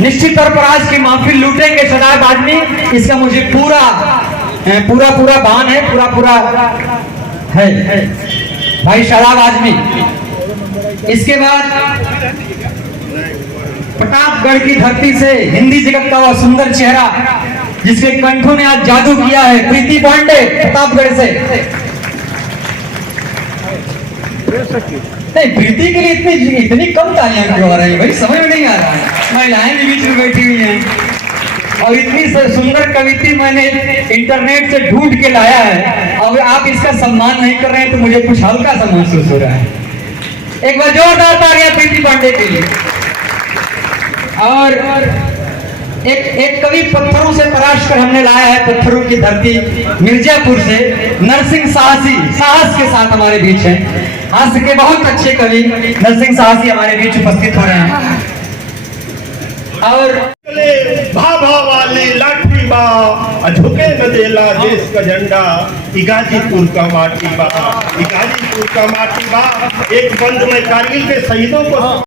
निश्चित तौर पर आज की महफिल लूटेंगे शराब आदमी, इसका मुझे पूरा भान है, पूरा है भाई शराब आदमी। इसके बाद प्रतापगढ़ की धरती से हिंदी जगत का वह सुंदर चेहरा जिसके कंठों ने आज जादू किया है, प्रीति पांडे प्रतापगढ़ से। नहीं, प्रीति के लिए इतनी कम तालियां क्यों आ रही है भाई, समझ में नहीं आ रहा है। महिलाएं भी बीच में बैठी हुई हैं और इतनी सुंदर कविता मैंने इंटरनेट से ढूंढ के लाया है, अब आप इसका सम्मान नहीं कर रहे हैं तो मुझे कुछ हल्का सा महसूस हो रहा है। एक बार जोरदार तालियां प्रीति पांडे के लिए। और एक कवि पत्थरों से तराश कर हमने लाया है, पत्थरों की धरती मिर्जापुर से नरसिंह साहसी, साहस के साथ हमारे बीच है। हास्य के बहुत अच्छे कवि नरसिंह साहसी हमारे बीच उपस्थित हो रहे हैं। और भाभा वाली लाठी बा झुके न देला देश का झंडा, गाजीपुर का माटी बा, गाजीपुर का माटी बा। एक बंद में कारगिल के शहीदों को